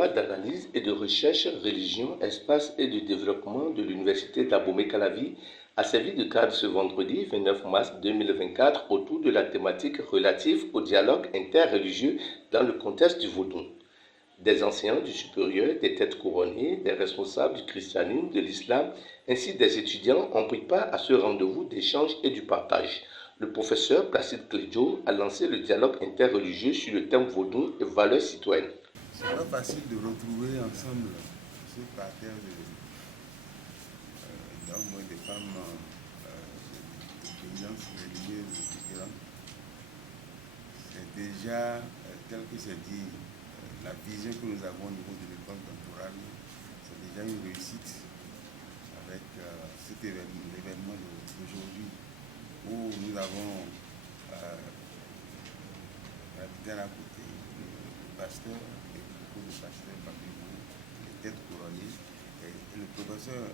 laboratoire d'analyse et de recherche religion, espace et de développement de l'université d'Abomey-Calavi a servi de cadre ce vendredi 29 mars 2024 autour de la thématique relative au dialogue interreligieux dans le contexte du vaudou. Des enseignants du supérieur, des têtes couronnées, des responsables du christianisme, de l'islam, ainsi des étudiants ont pris part à ce rendez-vous d'échange et du partage. Le professeur Placide Clédio a lancé le dialogue interreligieux sur le thème vaudou et valeurs citoyennes. C'est pas facile de retrouver ensemble ce parterre d'hommes et de femmes d'obédience religieuse différentes. C'est déjà, tel que c'est dit, la vision que nous avons au niveau de l'école temporale, c'est déjà une réussite avec cet l'événement d'aujourd'hui où nous avons l'habitant à côté, le pasteur, et beaucoup de pasteurs parmi vous, les têtes couronnées, et le professeur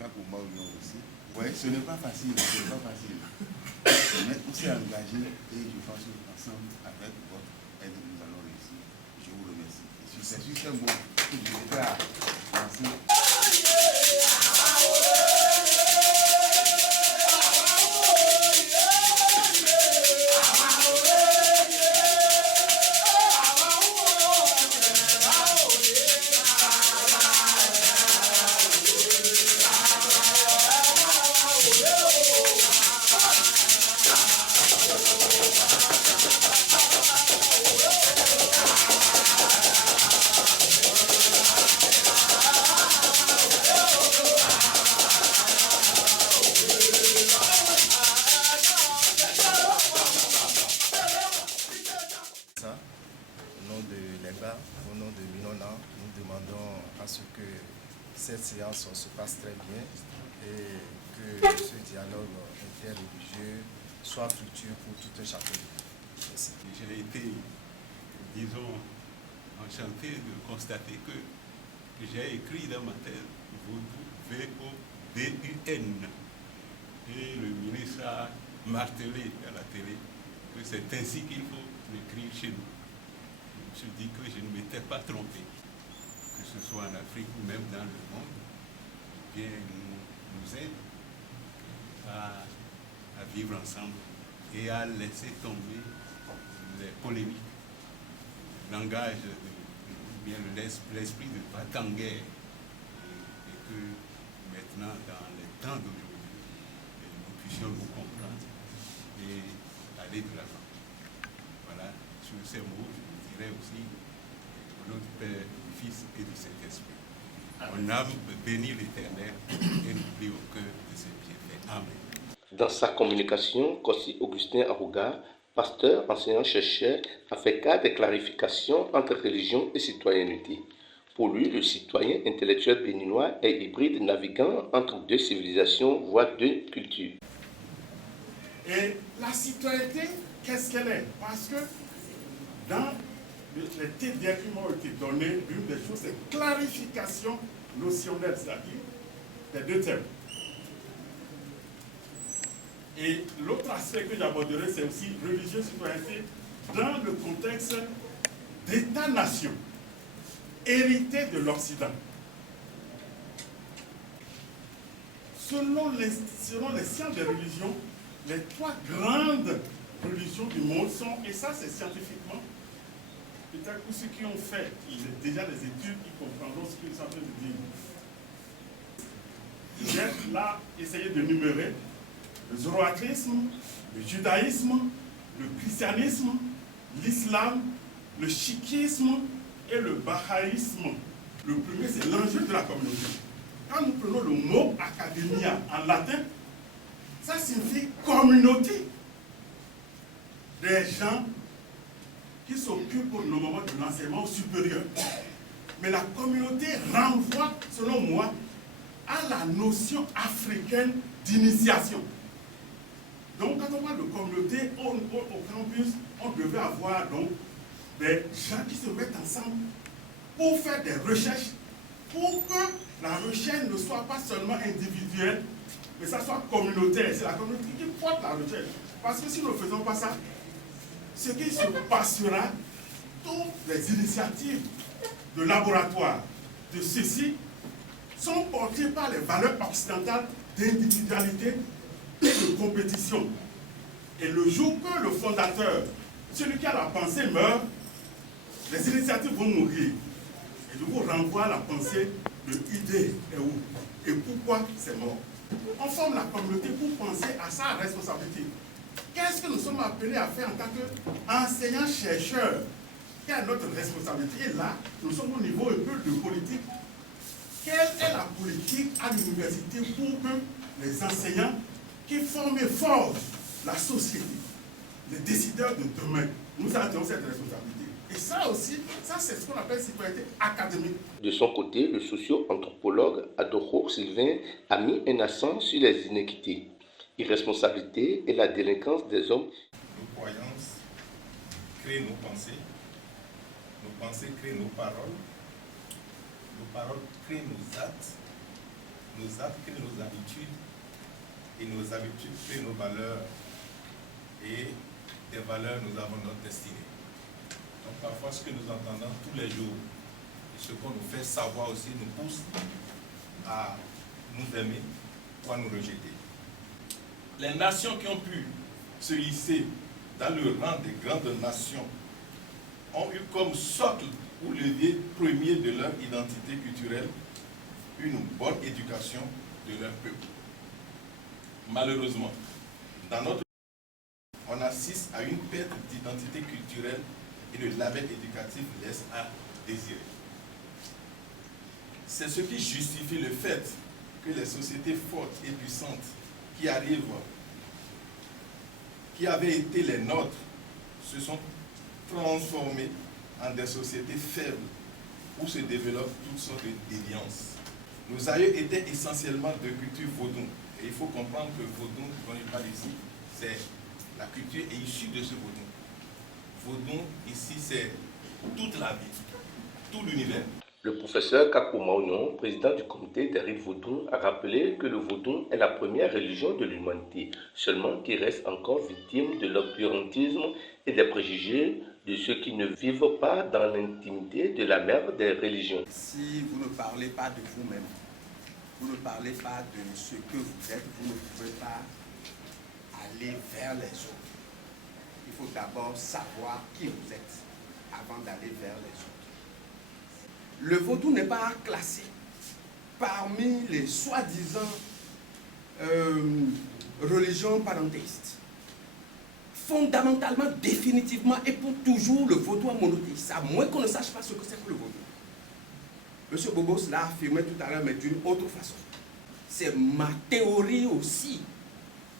Kakouma Oyon aussi. Oui, ce n'est pas facile, Mais on s'est engagé et je pense qu'ensemble, avec votre aide, nous allons réussir. Je vous remercie. C'est juste un mot que je vais faire lancer. Au nom de Minona, nous demandons à ce que cette séance se passe très bien et que ce dialogue interreligieux soit fructueux pour tout un chacun. Merci. J'ai été, disons, enchanté de constater que j'ai écrit dans ma tête V-O-D-U-N. Et le ministre a martelé à la télé que c'est ainsi qu'il faut l'écrire chez nous. Je me suis dit que je ne m'étais pas trompé, que ce soit en Afrique ou même dans le monde, bien nous aide à vivre ensemble et à laisser tomber les polémiques, le langage, bien l'esprit de pas en guerre, et que maintenant, dans les temps d'aujourd'hui, nous puissions nous comprendre et aller de l'avant. Voilà, sur ces mots, je dirais aussi, au nom du Père, du Fils et du Saint-Esprit. Mon âme bénit l'Éternel et n'oublie aucun de ses bienfaits. Amen. Dans sa communication, Kossi Augustin Arouga, pasteur, enseignant-chercheur, a fait cas des clarifications entre religion et citoyenneté. Pour lui, le citoyen intellectuel béninois est hybride naviguant entre deux civilisations, voire deux cultures. Et la citoyenneté, qu'est-ce qu'elle est? Parce que dans les TDR qui m'ont été donnés, l'une des choses, c'est clarification notionnelle, c'est-à-dire des deux termes. Et l'autre aspect que j'aborderai, c'est aussi religieux citoyenneté dans le contexte d'État-nation, hérité de l'Occident. Selon les sciences des religions, les trois grandes religions du monde sont, et ça c'est scientifiquement, peut-être pour ceux qui ont fait déjà des études, ils comprendront ce qu'ils sont en train de dire. Je vais là essayer de numérer le zoroastrisme, le judaïsme, le christianisme, l'islam, le sikhisme et le bahaïsme. Le premier, c'est l'enjeu de la communauté. Quand nous prenons le mot academia en latin, ça signifie communauté des gens qui s'occupent normalement de l'enseignement supérieur. Mais la communauté renvoie, selon moi, à la notion africaine d'initiation. Donc, quand on parle de communauté, au campus, on devait avoir donc des gens qui se mettent ensemble pour faire des recherches, pour que la recherche ne soit pas seulement individuelle, mais ça soit communautaire. C'est la communauté qui porte la recherche. Parce que si nous ne faisons pas ça, ce qui se passera, toutes les initiatives de laboratoire de ceux-ci sont portés par les valeurs occidentales d'individualité et de compétition. Et le jour que le fondateur, celui qui a la pensée, meurt, les initiatives vont mourir. Et je vous renvoie à la pensée de idée et où et pourquoi c'est mort. On forme la communauté pour penser à sa responsabilité. Qu'est-ce que nous sommes appelés à faire en tant qu'enseignants-chercheurs? Quelle est notre responsabilité? Et là, nous sommes au niveau un peu de politique. Quelle est la politique à l'université pour que les enseignants qui forment et forgent la société, les décideurs de demain, nous avons cette responsabilité. Et ça aussi, ça c'est ce qu'on appelle citoyenneté académique. De son côté, le socio-anthropologue Adoro Sylvain a mis un accent sur les inéquités, irresponsabilité et la délinquance des hommes. Nos croyances créent nos pensées créent nos paroles créent nos actes créent nos habitudes, et nos habitudes créent nos valeurs, et des valeurs, nous avons notre destinée. Donc parfois, ce que nous entendons tous les jours, et ce qu'on nous fait savoir aussi, nous pousse à nous aimer ou à nous rejeter. Les nations qui ont pu se hisser dans le rang des grandes nations ont eu comme socle ou levier premier de leur identité culturelle une bonne éducation de leur peuple. Malheureusement, dans notre pays, on assiste à une perte d'identité culturelle et le label éducatif laisse à désirer. C'est ce qui justifie le fait que les sociétés fortes et puissantes qui arrivent, qui avaient été les nôtres, se sont transformées en des sociétés faibles où se développent toutes sortes de déviances. Nos aïeux étaient essentiellement de culture vaudou. Et il faut comprendre que vaudou, dont il parle ici, c'est la culture est issue de ce vaudou. Vaudou, ici, c'est toute la vie, tout l'univers. Le professeur Kakou Maognon, président du comité des rites vaudou, a rappelé que le vaudou est la première religion de l'humanité, seulement qui reste encore victime de l'obscurantisme et des préjugés de ceux qui ne vivent pas dans l'intimité de la mère des religions. Si vous ne parlez pas de vous-même, vous ne parlez pas de ce que vous êtes, vous ne pouvez pas aller vers les autres. Il faut d'abord savoir qui vous êtes avant d'aller vers les autres. Le vaudou n'est pas classé parmi les soi-disant religions panenthéistes. Fondamentalement, définitivement et pour toujours, le vaudou est monothéiste, à moins qu'on ne sache pas ce que c'est que le vaudou. M. Bobos l'a affirmé tout à l'heure, mais d'une autre façon. C'est ma théorie aussi,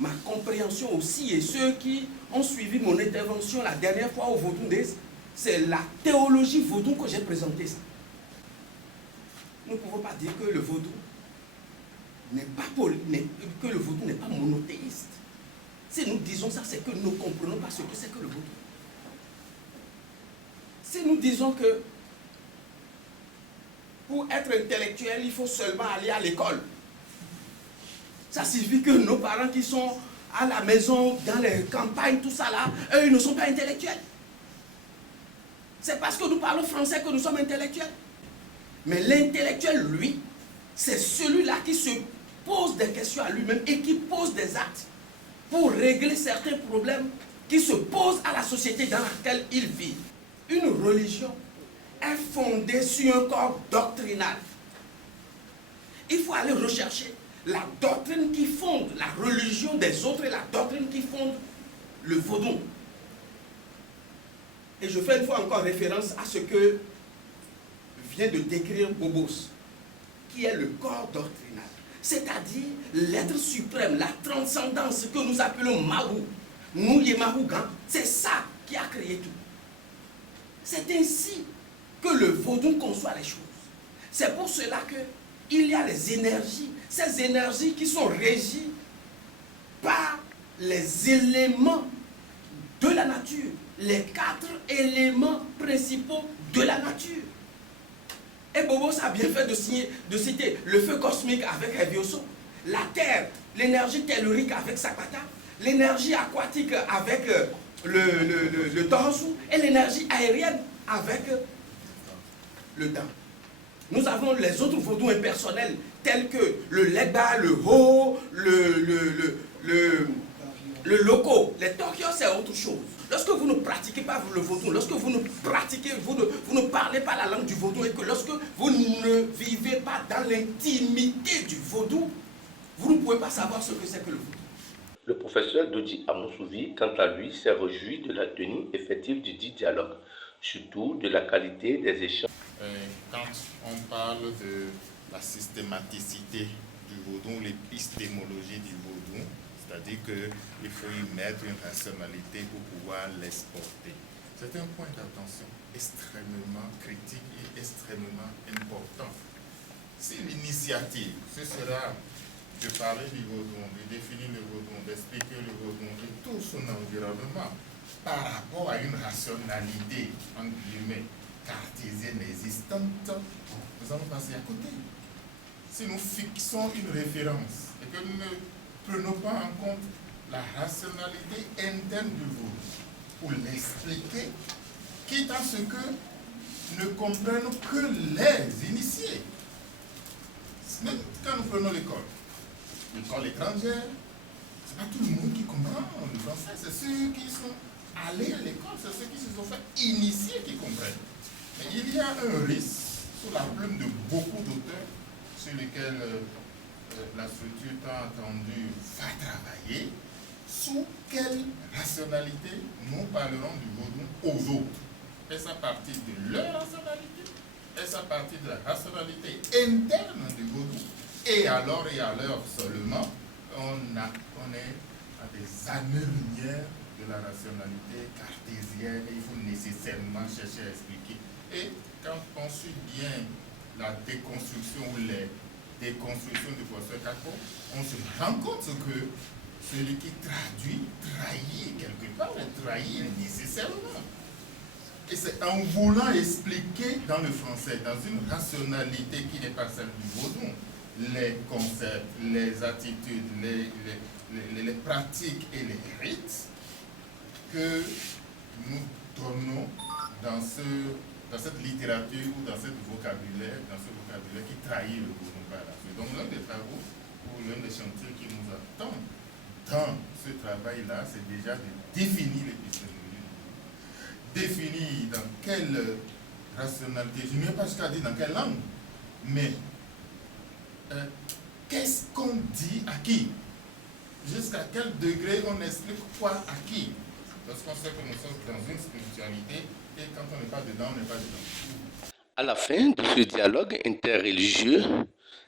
ma compréhension aussi, et ceux qui ont suivi mon intervention la dernière fois au Vaudou Days, c'est la théologie vaudou que j'ai présentée ça. Nous ne pouvons pas dire que le vaudou n'est pas monothéiste. Si nous disons ça, c'est que nous ne comprenons pas ce que c'est que le vaudou. Si nous disons que pour être intellectuel, il faut seulement aller à l'école, ça signifie que nos parents qui sont à la maison, dans les campagnes, tout ça là, eux, ils ne sont pas intellectuels. C'est parce que nous parlons français que nous sommes intellectuels. Mais l'intellectuel, lui, c'est celui-là qui se pose des questions à lui-même et qui pose des actes pour régler certains problèmes qui se posent à la société dans laquelle il vit. Une religion est fondée sur un corps doctrinal. Il faut aller rechercher la doctrine qui fonde la religion des autres et la doctrine qui fonde le vaudou. Et je fais une fois encore référence à ce que vient de décrire Bobos, qui est le corps doctrinal, c'est-à-dire l'être suprême, la transcendance que nous appelons Mahou, Nouye Mahougan, c'est ça qui a créé tout. C'est ainsi que le vaudou conçoit les choses. C'est pour cela qu'il y a les énergies, ces énergies qui sont régies par les éléments de la nature, les 4 éléments principaux de la nature. Et Bobos a bien fait de citer le feu cosmique avec Hevioso, la terre, l'énergie tellurique avec Sakata, l'énergie aquatique avec le Toransu et l'énergie aérienne avec le dent. Nous avons les autres vaudous impersonnels, tels que le Legba, le Ho, le Loco. Les Tokyos, c'est autre chose. Lorsque vous ne pratiquez pas le vaudou, lorsque vous ne pratiquez, vous ne parlez pas la langue du vaudou, et que lorsque vous ne vivez pas dans l'intimité du vaudou, vous ne pouvez pas savoir ce que c'est que le vaudou. Le professeur Dodi Amoussouvi, quant à lui, s'est réjoui de la tenue effective du dit dialogue, surtout de la qualité des échanges. Quand on parle de la systématicité du vaudou, l'épistémologie du vaudou, c'est-à-dire qu'il faut y mettre une rationalité pour pouvoir l'exporter. C'est un point d'attention extrêmement critique et extrêmement important. Si l'initiative, ce sera de parler du vaudou, de définir le vaudou, d'expliquer le vaudou et tout son environnement par rapport à une rationalité, entre guillemets, cartésienne existante, nous allons passer à côté. Si nous fixons une référence et que nous ne prenons pas en compte la rationalité interne du vaudou pour l'expliquer, quitte à ce que ne comprennent que les initiés. Même quand nous prenons l'école étrangère, ce n'est pas tout le monde qui comprend le français, c'est ceux qui sont allés à l'école, c'est ceux qui se sont fait initier qui comprennent. Mais il y a un risque sous la plume de beaucoup d'auteurs sur lesquels la structure tant attendue va travailler. Sous quelle rationalité nous parlerons du vaudou aux autres? Est-ce à partir de leur rationalité? Est-ce à partir de la rationalité interne du vaudou? Et alors et à l'heure seulement, on est à des années-lumière de la rationalité cartésienne et il faut nécessairement chercher à expliquer. Et quand on suit bien la déconstruction ou les déconstructions du professeur Kako, on se rend compte que celui qui traduit, trahit quelque part, il trahit nécessairement. Et c'est en voulant expliquer dans le français, dans une rationalité qui n'est pas celle du vaudou, les concepts, les attitudes, les pratiques et les rites que nous donnons dans cette littérature ou dans ce vocabulaire qui trahit le vaudou par la suite. Donc l'un des travaux ou l'un des chantiers qui nous attend dans ce travail-là, c'est déjà de définir l'épistémologie, définir dans quelle rationalité, je n'ai pas jusqu'à dire dans quelle langue, mais qu'est-ce qu'on dit à qui? Jusqu'à quel degré on explique quoi à qui? Parce qu'on sait que nous sommes dans une spiritualité et quand on n'est pas dedans, on n'est pas dedans. À la fin de ce dialogue interreligieux,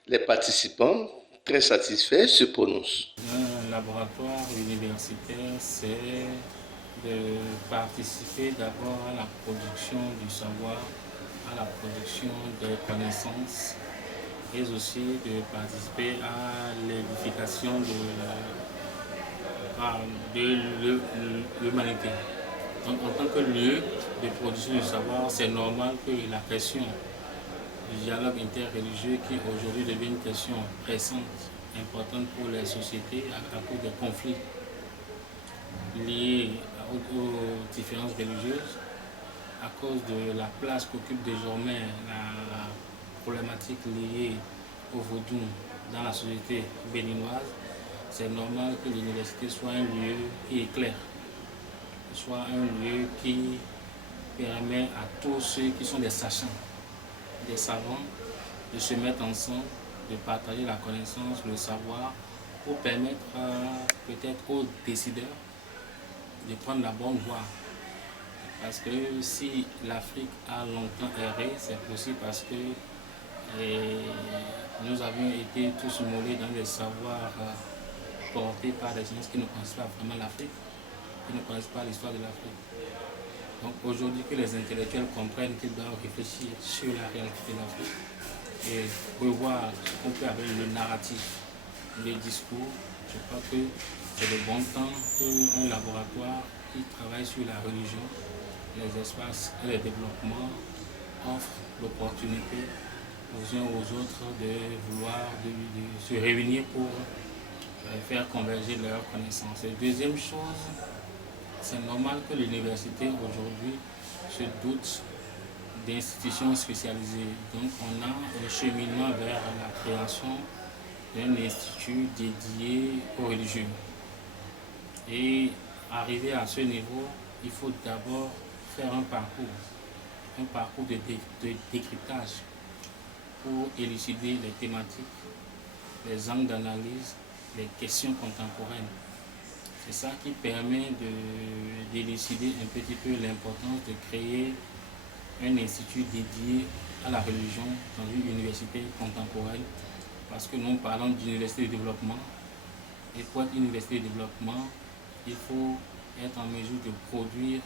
les participants, très satisfaits, se prononcent. Un laboratoire universitaire, c'est de participer d'abord à la production du savoir, à la production des connaissances, et aussi de participer à l'édification de l'humanité. Donc en tant que lieu de production du savoir, c'est normal que la question du dialogue interreligieux, qui aujourd'hui devient une question pressante, importante pour les sociétés à cause des conflits liés aux différences religieuses, à cause de la place qu'occupe désormais la problématique liée au vaudou dans la société béninoise, c'est normal que l'université soit un lieu qui éclaire, soit un lieu qui permet à tous ceux qui sont des sachants, des savants, de se mettre ensemble, de partager la connaissance, le savoir, pour permettre peut-être aux décideurs de prendre la bonne voie. Parce que si l'Afrique a longtemps erré, c'est aussi parce que nous avions été tous moulés dans des savoirs portés par des gens qui ne connaissent pas vraiment l'Afrique, qui ne connaissent pas l'histoire de l'Afrique. Donc aujourd'hui que les intellectuels comprennent qu'ils doivent réfléchir sur la réalité de l'Afrique et revoir ce qu'on peut appeler le narratif, le discours, je crois que c'est de bon temps qu'un laboratoire qui travaille sur la religion, les espaces et les développements offre l'opportunité aux uns aux autres de vouloir de se réunir pour faire converger leurs connaissances. Et deuxième chose, c'est normal que l'université aujourd'hui se doute d'institutions spécialisées. Donc on a un cheminement vers la création d'un institut dédié aux religieux. Et arrivé à ce niveau, il faut d'abord faire un parcours de décryptage pour élucider les thématiques, les angles d'analyse, les questions contemporaines. C'est ça qui permet d'élucider un petit peu l'importance de créer un institut dédié à la religion dans une université contemporaine, parce que nous parlons d'université de développement, et pour être université de développement, il faut être en mesure de produire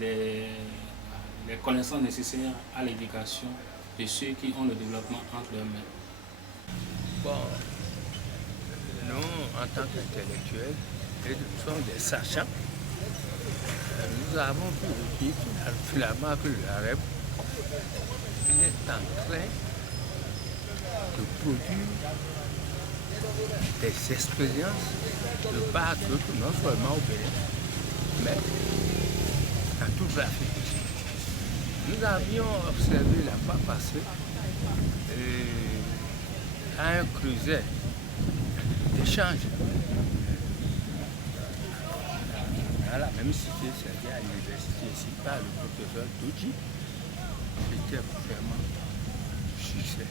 les connaissances nécessaires à l'éducation de ceux qui ont le développement entre leurs mains. Bon, nous, en tant qu'intellectuels, et nous sommes des sachants, nous avons pu dire finalement que l'AREP est en train de produire des expériences de part et d'autre, non seulement au Bénin, mais dans toute l'Afrique. Nous avions observé la fois passée à un creuset d'échange dans la même cité, c'est-à-dire à l'université ici, par le professeur Douji, qui était vraiment succès.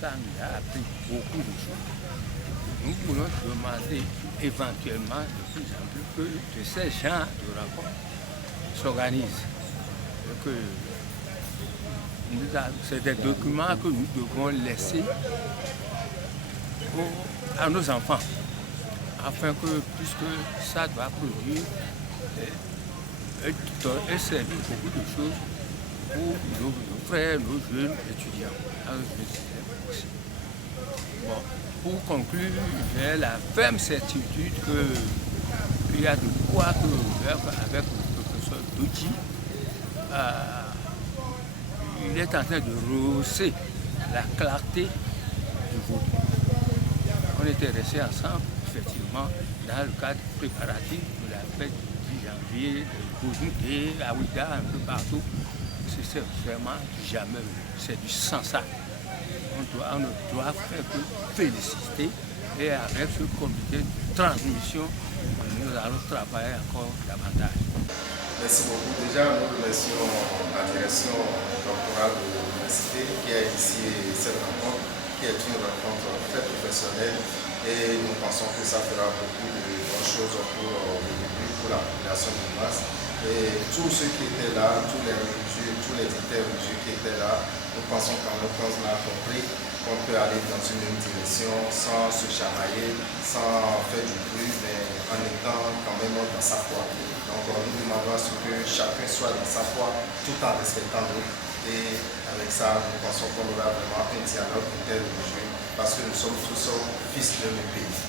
Ça nous a appris beaucoup de choses. Nous voulons demander éventuellement de plus en plus que de ces gens de rencontres s'organisent. C'est des documents que nous devons laisser à nos enfants, afin que, puisque ça doit produire et servir beaucoup de choses pour nos frères, nos jeunes étudiants. Bon, pour conclure, j'ai la ferme certitude qu'il y a de quoi avec le professeur Douji, il est en train de rehausser la clarté du vaudou. On était restés ensemble, effectivement, dans le cadre préparatif de la fête du 10 janvier, de vaudou et à Ouida, un peu partout. C'est vraiment du jamais, c'est du sans ça. On ne doit faire que féliciter, et avec ce comité de transmission, nous allons travailler encore davantage. Merci beaucoup. Déjà, nous remercions la direction doctorale de l'université qui a initié cette rencontre, qui est une rencontre très professionnelle, et nous pensons que ça fera beaucoup de bonnes choses pour le public, pour la population de masse. Et tous ceux qui étaient là, tous les religieux, tous les dictateurs religieux qui étaient là, nous pensons qu'en même temps, on a compris qu'on peut aller dans une même direction sans se chamailler, sans faire du bruit, mais en étant quand même dans sa foi. Donc nous demandons à ce que chacun soit dans sa foi tout en respectant l'autre. Et avec ça, nous pensons qu'on aura vraiment un dialogue interreligieux parce que nous sommes tous fils de même pays.